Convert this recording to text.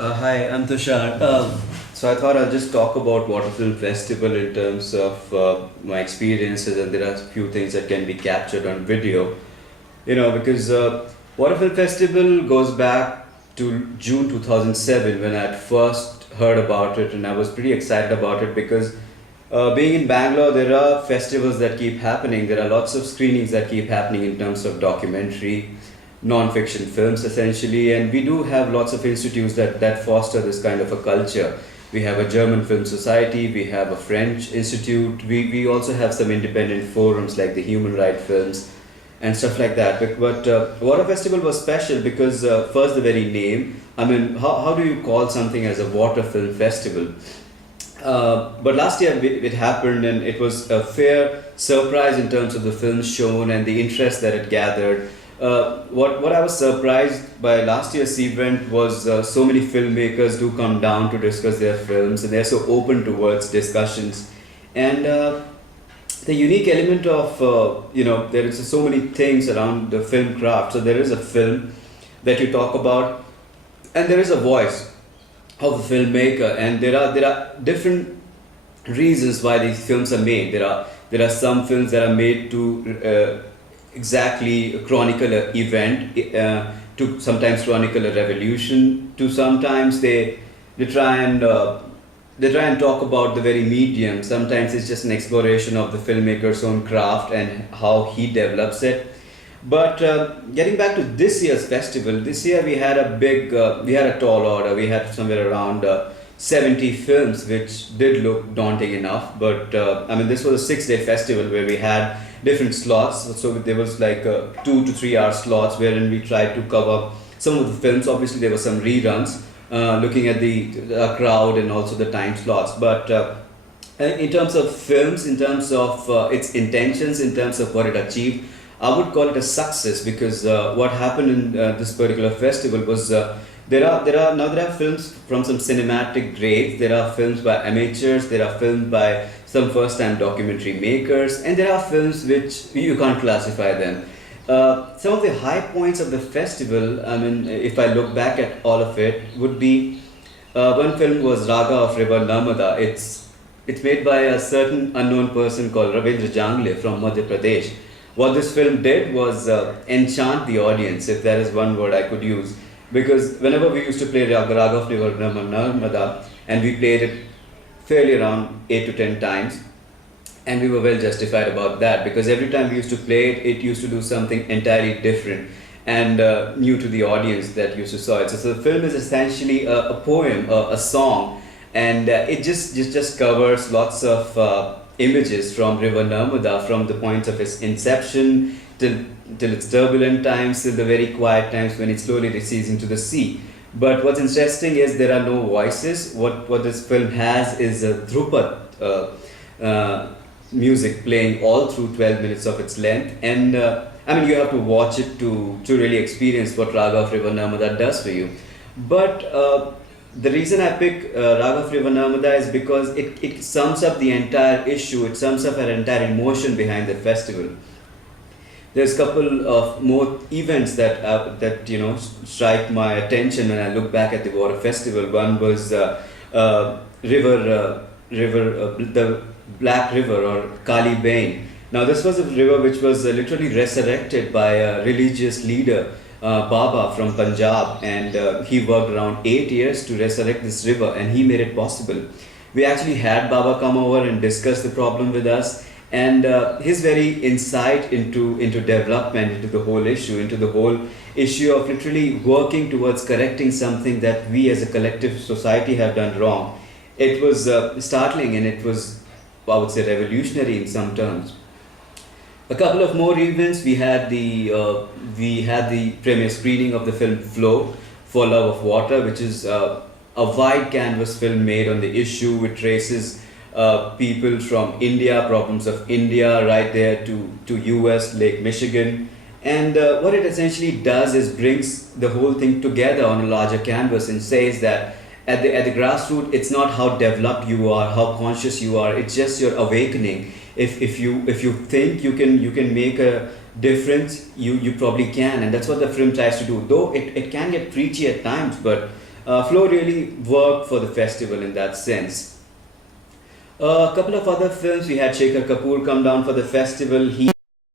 Hi, I'm Tushar. So I thought I'll just talk about Water Film Festival in terms of my experiences, and there are a few things that can be captured on video. Because Water Film Festival goes back to June 2007 when I had first heard about it, and I was pretty excited about it because being in Bangalore, there are festivals that keep happening. There are lots of screenings that keep happening in terms of documentary, non-fiction films essentially, and we do have lots of institutes that foster this kind of a culture. We have a German Film Society, we have a French institute, we also have some independent forums like the Human Rights Films and stuff like that. But Water Festival was special because first the very name. I mean, how do you call something as a water film festival? But last year it happened, and it was a fair surprise in terms of the films shown and the interest that it gathered. What I was surprised by last year's event was so many filmmakers do come down to discuss their films, and they're so open towards discussions. And the unique element of there is so many things around the film craft. So there is a film that you talk about, and there is a voice of a filmmaker, and there are different reasons why these films are made. There are some films that are made to exactly chronicle an event, to sometimes chronicle a revolution, to sometimes they try and talk about the very medium. Sometimes it's just an exploration of the filmmaker's own craft and how he develops it. But getting back to this year's festival, this year we had a tall order. We had somewhere around 70 films, which did look daunting enough. But I mean, this was a 6-day festival where we had different slots. So there was like 2 to 3 hour slots wherein we tried to cover some of the films. Obviously, there were some reruns, looking at the crowd and also the time slots. But in terms of films, in terms of its intentions, in terms of what it achieved, I would call it a success because what happened in this particular festival was there are films from some cinematic greats, there are films by amateurs, there are films by some first-time documentary makers, and there are films which you can't classify them. Some of the high points of the festival, I mean, if I look back at all of it, would be one film was Raga of River Narmada. It's made by a certain unknown person called Ravindra Jangle from Madhya Pradesh. What this film did was enchant the audience, if there is one word I could use. Because whenever we used to play Raga of River Narmada, and we played it fairly around 8 to 10 times, and we were well justified about that, because every time we used to play it, it used to do something entirely different and new to the audience that used to saw it. So the film is essentially a poem, a song, and it just covers lots of images from River Narmada, from the point of its inception till its turbulent times, till the very quiet times when it slowly recedes into the sea. But what's interesting is there are no voices. What this film has is a Dhrupad music playing all through 12 minutes of its length. And I mean, you have to watch it to really experience what Raga of River Narmada does for you. But the reason I pick Raga of River Narmada is because it sums up the entire issue, it sums up an entire emotion behind the festival. There's a couple of more events that strike my attention when I look back at the water festival. One was the Black River or Kali Bain. Now this was a river which was literally resurrected by a religious leader, Baba from Punjab, and he worked around 8 years to resurrect this river, and he made it possible. We actually had Baba come over and discuss the problem with us, and his very insight into development, into the whole issue of literally working towards correcting something that we as a collective society have done wrong. It was startling, and it was, I would say, revolutionary in some terms. A couple of more events. We had the premiere screening of the film Flow, For Love of Water, which is a wide canvas film made on the issue. It traces people from India, problems of India, right there to US, Lake Michigan. And what it essentially does is brings the whole thing together on a larger canvas and says that at the grassroots, it's not how developed you are, how conscious you are, it's just your awakening. If you think you can make a difference, you probably can, and that's what the film tries to do. Though it can get preachy at times, but Flow really worked for the festival in that sense. A couple of other films, we had Shekhar Kapoor come down for the festival. He